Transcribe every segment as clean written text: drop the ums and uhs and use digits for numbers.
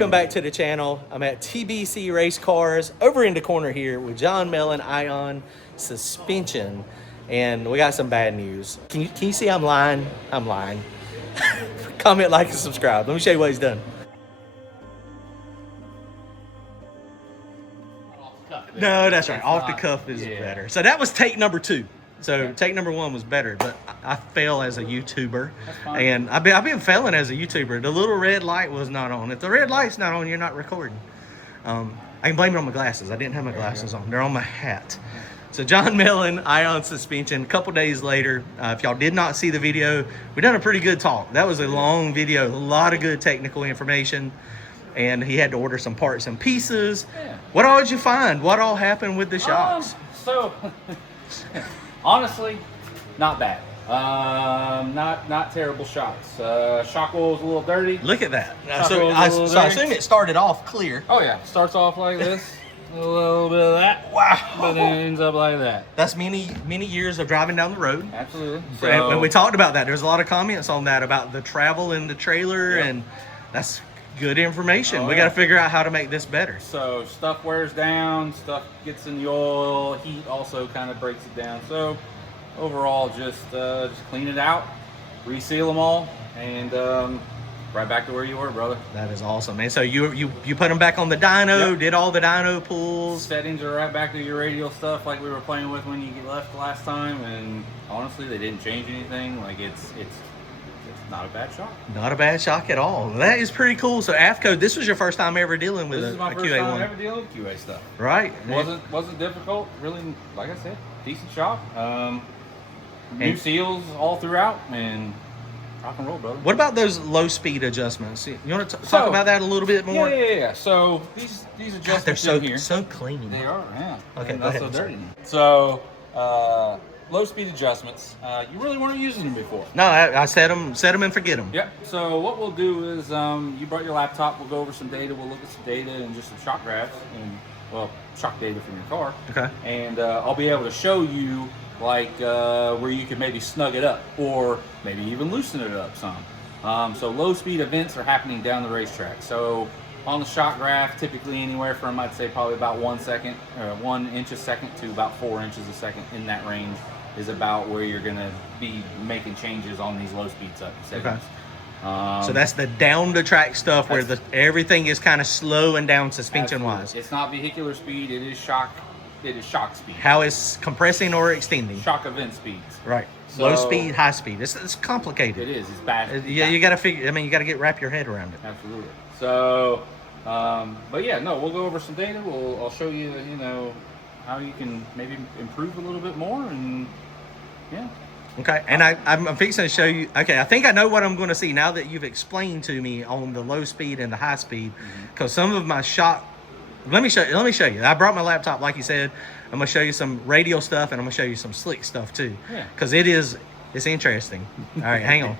Welcome back to the channel. I'm at TBC Race Cars over in the corner here with John Mellon Ion Suspension, and we got some bad news. Can you see I'm lying? I'm lying. Comment, like, and subscribe. Let me show you what he's done. No, that's right. Off the cuff is better. So that was take number 2. So take number 1 was better, but I fail as a YouTuber, and I've been failing as a YouTuber. The little red light was not on. If the red light's not on, you're not recording. I can blame it on my glasses. I didn't have my glasses on. They're on my hat. So John Mellon, Ion Suspension. A couple days later, if y'all did not see the video, we done a pretty good talk. That was a long video, a lot of good technical information, and he had to order some parts and pieces. What all did you find? What all happened with the shocks? Honestly, not bad. Not terrible shocks. Shock oil was a little dirty. Look at that. So I assume it started off clear. Oh yeah, starts off like this. A little bit of that. Wow. But then it ends up like that. That's many years of driving down the road. Absolutely. So, and we talked about that. There's a lot of comments on that about the travel in the trailer, and that's good information. We got to figure out how to make this better. So stuff wears down, stuff gets in the oil, heat also kind of breaks it down. So overall, just clean it out, reseal them all, and right back to where you were, brother. That is awesome, man. So you put them back on the dyno, did all the dyno pulls. Settings are right back to your radial stuff like we were playing with when you left last time, and honestly, they didn't change anything. Like it's not a bad shock. Not a bad shock at all. That is pretty cool. So AFCO, this was your first time ever dealing with this is my a first QA1. time ever dealing with QA stuff. Right. Wasn't difficult. Really, like I said, decent shock. New seals all throughout, and rock and roll, brother. What about those low speed adjustments? You want to talk about that a little bit more? Yeah. So these adjustments they're so clean. They are, yeah. Okay, not so dirty. So low speed adjustments. You really weren't using them before. No, I set them and forget them. Yep. So what we'll do is you brought your laptop. We'll go over some data. We'll look at some data and just some shock graphs and shock data from your car. Okay. And I'll be able to show you like where you can maybe snug it up or maybe even loosen it up some. So low speed events are happening down the racetrack. So on the shock graph, typically anywhere from, I'd say, probably about 1 inch a second to about 4 inches a second, in that range is about where you're going to be making changes on these low speed settings. Okay. So that's the down the track stuff where everything is kind of slowing down suspension wise. It's not vehicular speed, it is shock speed. How is compressing or extending? Shock event speeds. Right. So, low speed, high speed. It's complicated. It is. It's bad. Yeah, you got to figure. I mean, you got to wrap your head around it. Absolutely. So, but yeah, no, we'll go over some data. I'll show you, how you can maybe improve a little bit more, and yeah. Okay, and I'm fixing to show you. Okay, I think I know what I'm going to see now that you've explained to me on the low speed and the high speed, because some of my shock. Let me show you. I brought my laptop, like you said. I'm gonna show you some radial stuff, and I'm gonna show you some slick stuff too. Yeah. Because it's interesting. All right, hang on.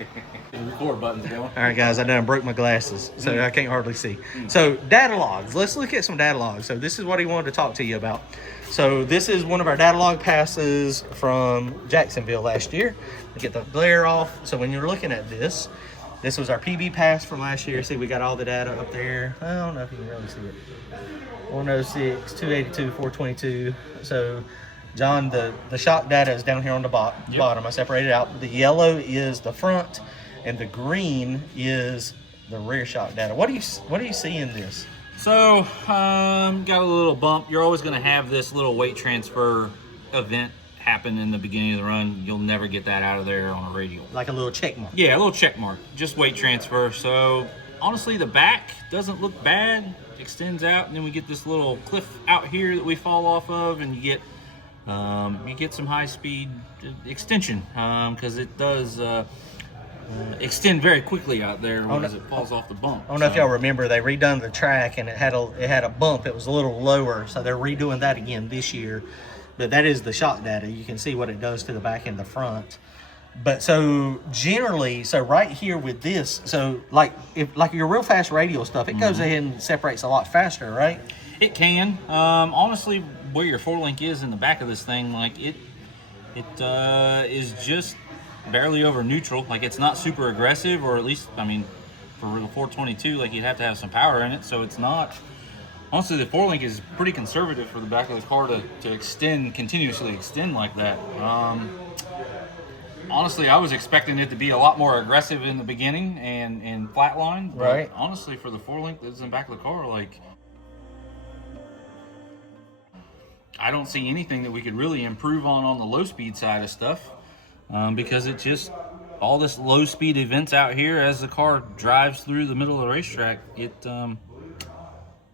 The record button's going. All right, guys, I done broke my glasses, so I can't hardly see. So data logs. Let's look at some data logs. So this is what he wanted to talk to you about. So this is one of our data log passes from Jacksonville last year. Get the glare off. So when you're looking at this was our PB pass from last year. See, we got all the data up there. I don't know if you can really see it. 106, 282, 422. So, John, the shock data is down here on the bottom. I separated out. The yellow is the front, and the green is the rear shock data. What do you see in this? So, got a little bump. You're always going to have this little weight transfer event happen in the beginning of the run. You'll never get that out of there on a radial. Like a little check mark. Yeah, a little check mark. Just weight transfer. So, honestly, the back doesn't look bad. Extends out, and then we get this little cliff out here that we fall off of, and you get some high speed extension because it does extend very quickly out there as it falls off the bump. I don't know if y'all remember, they redone the track, and it had a bump. It was a little lower, so they're redoing that again this year. But that is the shock data. You can see what it does to the back and the front. But so generally, right here with this, so like your real fast radial stuff, it goes ahead and separates a lot faster, right? It can. Honestly, where your 4-link is in the back of this thing, like it is just barely over neutral. Like it's not super aggressive, or at least, I mean, for the 422, like you'd have to have some power in it. So it's not. Honestly, the 4-link is pretty conservative for the back of the car to extend, continuously extend like that. Honestly, I was expecting it to be a lot more aggressive in the beginning and flatline. But right. honestly, for the 4-link that's in the back of the car, like, I don't see anything that we could really improve on the low speed side of stuff, because it just, all this low speed events out here as the car drives through the middle of the racetrack,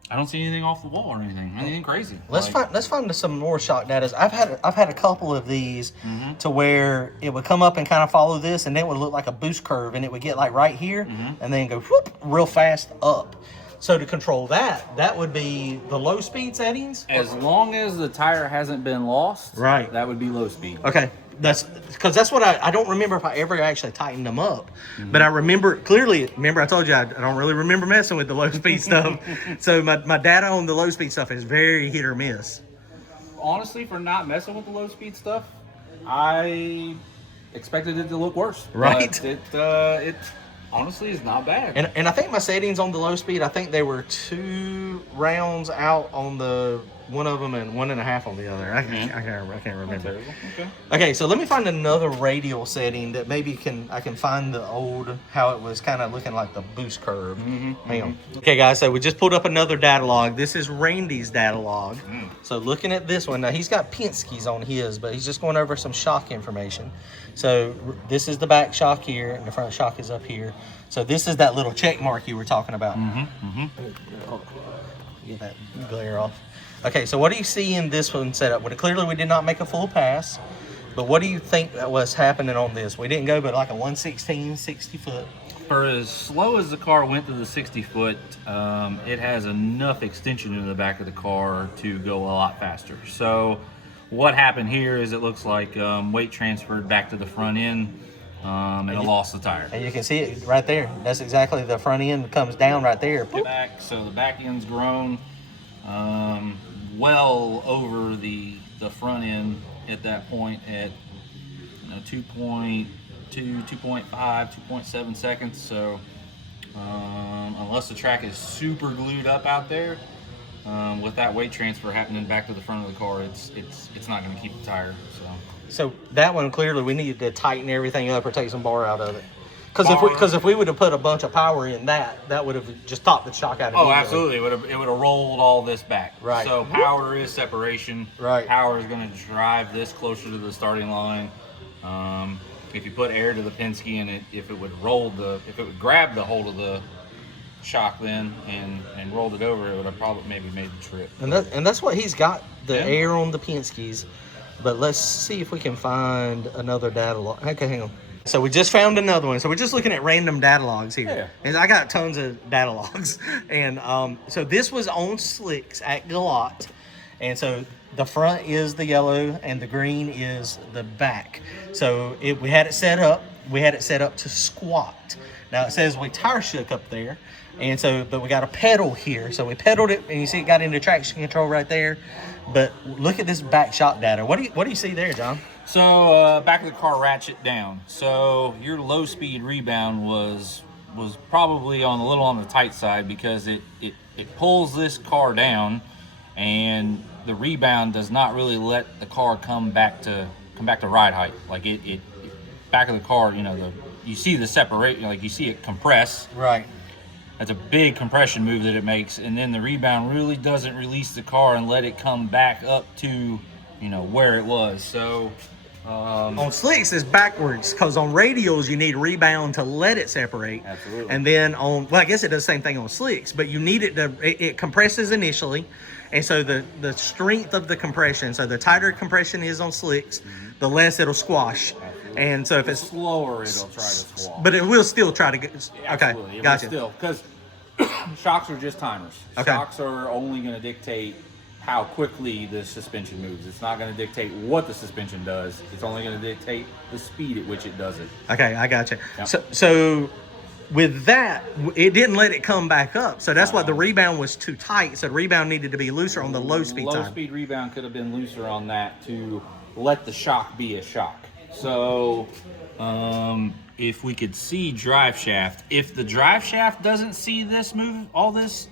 I don't see anything off the wall or anything crazy. Let's find some more shock data. I've had a couple of these to where it would come up and kind of follow this, and then it would look like a boost curve, and it would get like right here, and then go whoop real fast up. So to control that would be the low speed settings. As long as the tire hasn't been lost, right, that would be low speed. Okay, that's because what I don't remember if I ever actually tightened them up, but I remember clearly. Remember, I told you I don't really remember messing with the low speed stuff. So my data on the low speed stuff is very hit or miss. Honestly, for not messing with the low speed stuff, I expected it to look worse. Right. But it honestly is not bad. And I think my settings on the low speed, I think they were 2 rounds out on the one of them and 1.5 on the other. I can't remember. Okay, so let me find another radial setting that maybe I can find the old, how it was kind of looking like the boost curve. Hang on. Okay, guys, so we just pulled up another data log. This is Randy's data log. So looking at this one, now he's got Penske's on his, but he's just going over some shock information. So this is the back shock here, and the front shock is up here. So this is that little check mark you were talking about. Get that glare off. Okay, so what do you see in this one setup? Well, clearly we did not make a full pass, but what do you think was happening on this? We didn't go but like a 116, 60 foot. For as slow as the car went to the 60 foot, it has enough extension in the back of the car to go a lot faster. So what happened here is it looks like weight transferred back to the front end, and it lost the tire. And you can see it right there. That's exactly, the front end comes down right there. Back, so the back end's grown well over the front end at that point at 2.2, 2.5, 2.7 seconds. So unless the track is super glued up out there, with that weight transfer happening back to the front of the car, it's not going to keep the tire. So that one, clearly we needed to tighten everything up or take some bar out of it. Because if we would have put a bunch of power in that would have just topped the shock out of it. Oh, absolutely. It would have rolled all this back. Right. So power is separation. Right. Power is going to drive this closer to the starting line. If you put air to the Penske and if it would grab the hold of the shock then and rolled it over, it would have probably maybe made the trip. And that's what he's got, the air on the Penske's. But let's see if we can find another data log. Okay, hang on. So we just found another one. So we're just looking at random data logs here. Yeah. And I got tons of data logs. And so this was on slicks at Galot. And so the front is the yellow and the green is the back. So we had it set up. We had it set up to squat. Now it says we tire shook up there. And so, but we got a pedal here. So we pedaled it, and you see it got into traction control right there. But look at this back shock data. What do you see there, John? So back of the car ratchet down. So your low speed rebound was probably a little on the tight side, because it pulls this car down, and the rebound does not really let the car come back to ride height. Like it back of the car, you see the separate, like you see it compress. Right. That's a big compression move that it makes, and then the rebound really doesn't release the car and let it come back up to, where it was. So on slicks it's backwards, because on radials you need rebound to let it separate. Absolutely. And then I guess it does the same thing on slicks, but you need it compresses initially, and so the strength of the compression, so the tighter compression is on slicks, the less it'll squash. And so if it's slower, it'll try to squash. But it will still try to get. Okay, absolutely. gotcha. Still, because shocks are just timers. Okay. Shocks are only going to dictate how quickly the suspension moves. It's not going to dictate what the suspension does. It's only going to dictate the speed at which it does it. Okay, I gotcha. Yep. So with that, it didn't let it come back up. So that's why the rebound was too tight. So the rebound needed to be looser on the low speed side. Low speed rebound could have been looser on that to let the shock be a shock. So, if we could see drive shaft, if the drive shaft doesn't see this move, all this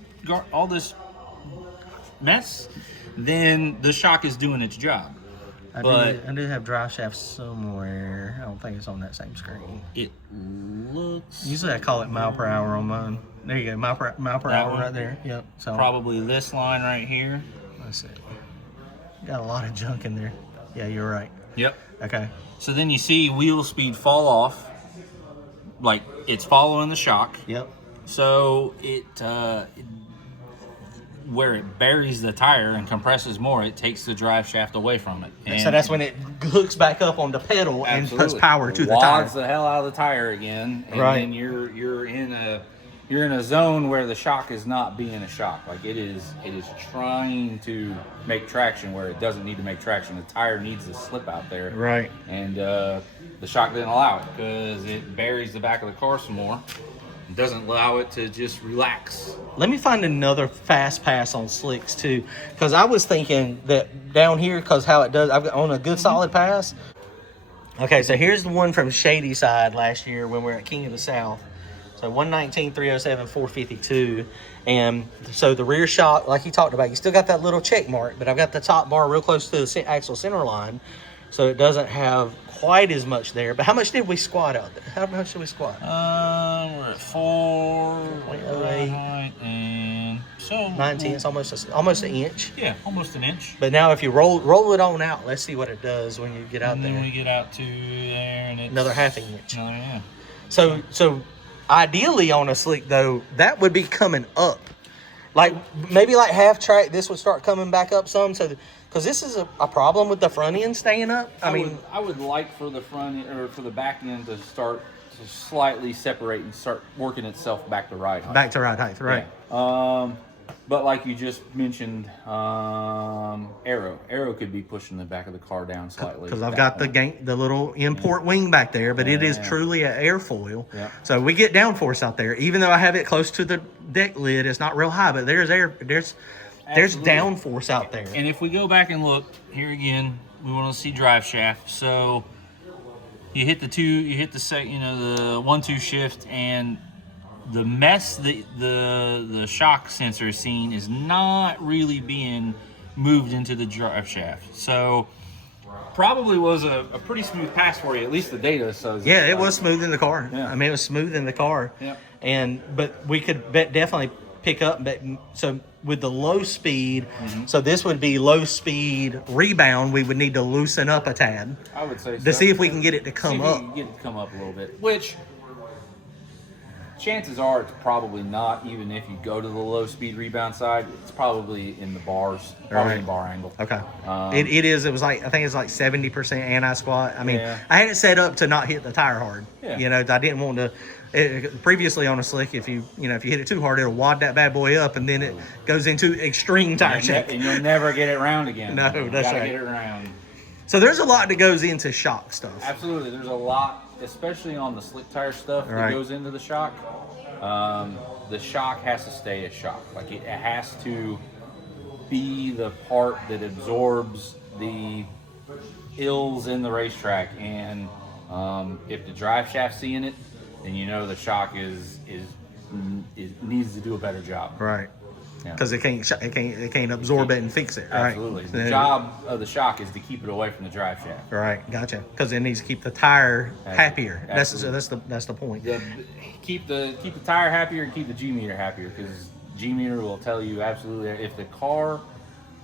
mess, then the shock is doing its job. I do have drive shaft somewhere. I don't think it's on that same screen. It looks. Usually I call it mile per hour on mine. There you go, mile per hour one? right there. Yep. So Probably this line right here. let's see. Got a lot of junk in there. Yeah, you're right. Yep. Okay. So then you see wheel speed fall off, like it's following the shock. Yep. So where it buries the tire and compresses more, it takes the drive shaft away from it. And so that's when it hooks back up on the pedal and puts power to the Wads tire. the hell out of the tire again, and Right. then you're in a zone where the shock is not being a shock. Like it is trying to make traction where it doesn't need to make traction. The tire needs to slip out there. Right. And the shock didn't allow it because it buries the back of the car some more. It doesn't allow it to just relax. Let me find another fast pass on slicks too, because I was thinking that down here, because how it does, I've got on a good solid pass. Okay, so here's the one from Shady Side last year when we were at King of the South. So 119, 307, 452. And so the rear shock, like he talked about, you still got that little check mark, but I've got the top bar real close to the axle center line. So it doesn't have quite as much there. But how much did we squat out there? How much did we squat? We're at 4, 0.08. and so 19, it's almost an inch. Yeah, almost an inch. But now if you roll it on out, let's see what it does when you get out And there. then we get out to there, and it's Another half an inch. Another, yeah. So ideally on a slick though, that would be coming up. Like maybe like half track, this would start coming back up some. So because this is a problem with the front end staying up. I would like for the front or for the back end to start to slightly separate and start working itself back to ride height. Back to ride height, right? Yeah. But like you just mentioned, Arrow could be pushing the back of the car down slightly. Because I've got the little import wing back there, but it is truly an airfoil. Yeah. So we get downforce out there. Even though I have it close to the deck lid, it's not real high, but there's downforce out there. And if we go back and look here again, we want to see drive shaft. So you hit the 1-2 shift, and the mess the shock sensor is seeing is not really being moved into the drive shaft. So probably was a pretty smooth pass for you. At least the data says. Yeah, it was smooth in the car. Yeah. I mean, it was smooth in the car. Yep. But we could definitely pick up. But so with the low speed, so this would be low speed rebound. We would need to loosen up a tad. I would say so. To see if we can get it to come up. Get it to come up a little bit, which chances are it's probably not. Even if you go to the low speed rebound side, it's probably in the bars, probably in bar angle. Okay. It is. It was like, I think it's like 70% anti-squat. I mean, Yeah. I had it set up to not hit the tire hard. Yeah. You know, I didn't want to. Previously on a slick, if you hit it too hard, it'll wad that bad boy up, and then it goes into extreme tire check. And you'll never get it round again. No, you that's gotta right. Get it round. So there's a lot that goes into shock stuff. Absolutely, there's a lot, especially on the slick tire stuff that Right. goes into the shock. The shock has to stay a shock. Like it has to be the part that absorbs the ills in the racetrack, and if the drive shaft's seeing it, then you know the shock is needs to do a better job. Right. Yeah. Because it can't absorb it and fix it. Right. Absolutely. The job of the shock is to keep it away from the drive shaft. Right. Gotcha. Because it needs to keep the tire happier. Absolutely. That's the point. Keep the tire happier and keep the G meter happier, because G meter will tell you absolutely if the car.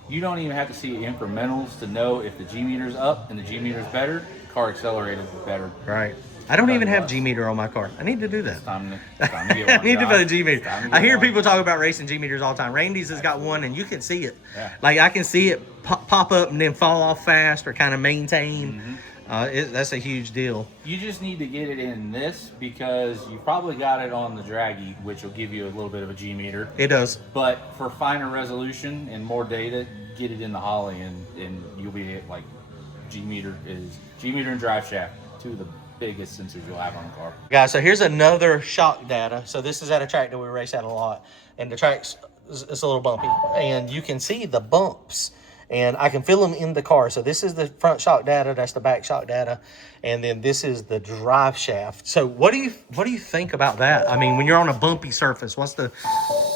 You don't even have to see incrementals to know if the G meter's up and the G meter's better. The car accelerated better. Right. I don't even have G meter on my car. I need to do that. It's time to get I one. need to put a G It's meter. time to get I hear one. people talk about racing G meters all the time. Randy's has got one, and you can see it. Yeah. Like I can see it pop up and then fall off fast, or kind of maintain. That's a huge deal. You just need to get it in this, because you probably got it on the Draggy, which will give you a little bit of a G meter. It does. But for finer resolution and more data, get it in the Holly, and you'll be like G meter and drive shaft, two of the biggest sensors you'll have on the car. Guys, so here's another shock data. So this is at a track that we race at a lot, and the track's it's a little bumpy, and you can see the bumps and I can feel them in the car. So this is the front shock data, that's the back shock data, and then this is the drive shaft. So what do you think about that? I mean, when you're on a bumpy surface, what's the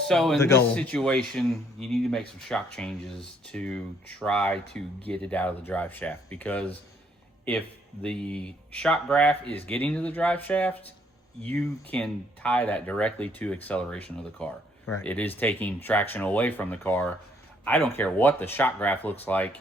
goal? This situation, you need to make some shock changes to try to get it out of the drive shaft, because if the shock graph is getting to the drive shaft, you can tie that directly to acceleration of the car. Right. It is taking traction away from the car. I don't care what the shock graph looks like,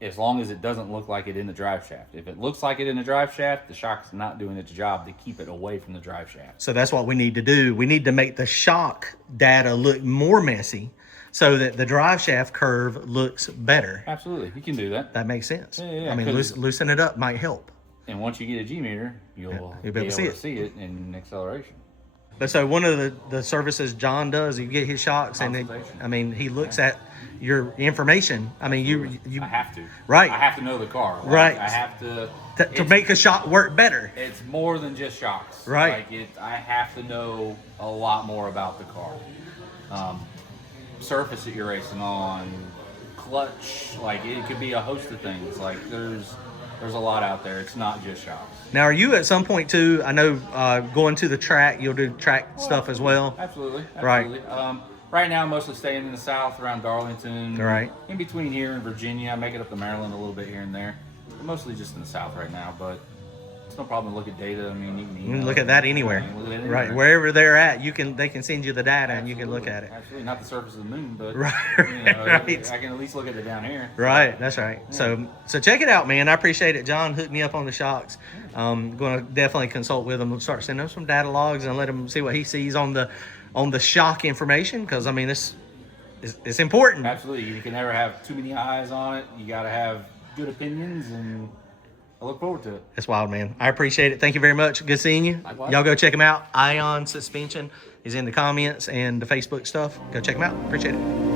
as long as it doesn't look like it in the drive shaft. If it looks like it in the drive shaft, the shock's not doing its job to keep it away from the drive shaft. So that's what we need to do. We need to make the shock data look more messy so that the drive shaft curve looks better. Absolutely, you can do that. That makes sense. Yeah, I mean, loosen it up might help. And once you get a G-meter, you'll be able to see it in acceleration. But so one of the services John does, you get his shocks, and he looks at your information. I mean, you I have to. Right. I have to know the car. Like, right. I have to make a shock work better. It's more than just shocks. Right. I have to know a lot more about the car. Surface that you're racing on, clutch, like it could be a host of things. Like there's a lot out there. It's not just shocks. Now, are you at some point too? I know going to the track, you'll do track stuff as well. Absolutely. Right. Right now, I'm mostly staying in the South around Darlington. Right. In between here and Virginia, I make it up to Maryland a little bit here and there. But mostly just in the South right now, but it's no problem to look at data. I mean, you can look at that anywhere. Right. Wherever they're at, they can send you the data. Absolutely. And you can look at it. Absolutely. Not the surface of the moon, but right. right. I can at least look at it down here. Right. That's right. Yeah. So check it out, man. I appreciate it. John hooked me up on the shocks. Going to definitely consult with him. We'll start sending him some data logs and let him see what he sees on the shock information, because I mean it's important. Absolutely. You can never have too many eyes on it. You got to have good opinions, and I look forward to it. That's wild, man. I appreciate it. Thank you very much. Good seeing you. Likewise. Y'all go check him out. Ion Suspension is in the comments and the Facebook stuff. Go check him out. Appreciate it.